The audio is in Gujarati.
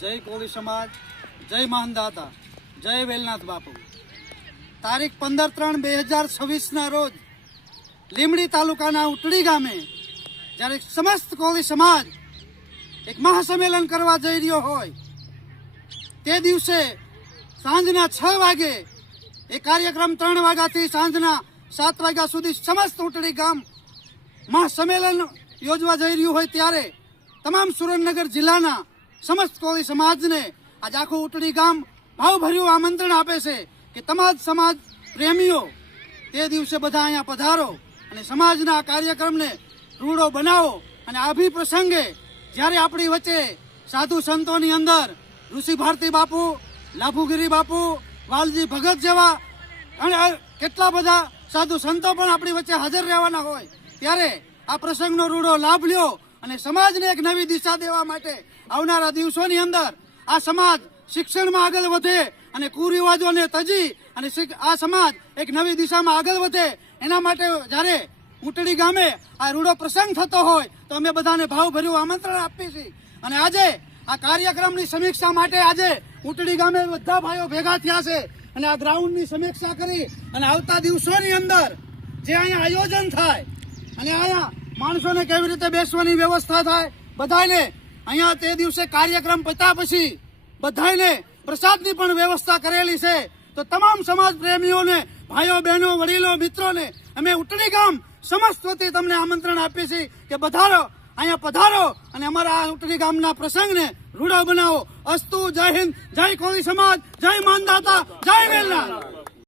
જય કોળી સમાજ, જય માનદાતા, જય વેલનાથ બાપુ। તારીખ 15/3/2026 રોજ લીંબડી તાલુકાના ઉટડી ગામે જ્યારે સમસ્ત કોળી સમાજ એક મહાસંમેલન કરવા જઈ રહ્યો હોય તે દિવસે સાંજના 6 વાગે એ કાર્યક્રમ 3 વાગ્યાથી સાંજના 7 વાગ્યા સુધી સમસ્ત ઉટડી ગામ મહાસંમેલન યોજવા જઈ રહ્યું હોય ત્યારે તમામ સુરેન્દ્રનગર જિલ્લાના સમસ્ત કોળી સમાજને આજ આખું ઉટડી ગામ ભાવભર્યું આમંત્રણ આપે છે કે તમામ સમાજ પ્રેમીઓ તે દિવસે બધા અહીંયા પધારો અને સમાજના કાર્યક્રમને રૂડો બનાવો। અને આ પ્રસંગે જ્યારે આપણી વચ્ચે સાધુ સંતોની અંદર ઋષિ ભારતી બાપુ, લાભુગીરી બાપુ, વાલજી ભગત જેવા અને કેટલા બધા સાધુ સંતો પણ આપણી વચ્ચે હાજર રહેવાના હોય ત્યારે આ પ્રસંગનો રૂડો લાભ લ્યો અને સમાજને એક નવી દિશા દેવા માટે આવનારા દિવસોની અંદર આ સમાજ શિક્ષણમાં આગળ વધે અને કુરિવાજોને તજી અને આ સમાજ એક નવી દિશામાં આગળ વધે એના માટે જ્યારે ઉટડી ગામે આ રૂડો પ્રસંગ થતો હોય તો અમે બધાને ભાવભર્યું આમંત્રણ આપીએ છીએ। અને આજે આ કાર્યક્રમની સમીક્ષા માટે આજે ઉટડી ગામે બધા ભાઈઓ ભેગા થયા છે અને આ ગ્રાઉન્ડની સમીક્ષા કરી અને આવતા દિવસોની અંદર જે અહીંયા આયોજન થાય અને અહીંયા માણસોને કેવી રીતે બેસવાની વ્યવસ્થા થાય, બધાને અહીંયા તે દિવસે કાર્યક્રમ પત્યા પછી બધાને પ્રસાદની પણ વ્યવસ્થા કરેલી છે। તો તમામ સમાજ પ્રેમીઓને, ભાઈઓ બહેનો, વડીલો, મિત્રોને અમે ઉટડી ગામ સમસ્ત વતી તમને આમંત્રણ આપીએ છીએ કે પધારો, અહીંયા પધારો અને અમારા આ ઉટડી ગામના પ્રસંગને રૂડો બનાવો। અસ્તુ, જય હિન્દ, જય કોળી સમાજ, જય માનદાતા, જય વેલનાથ।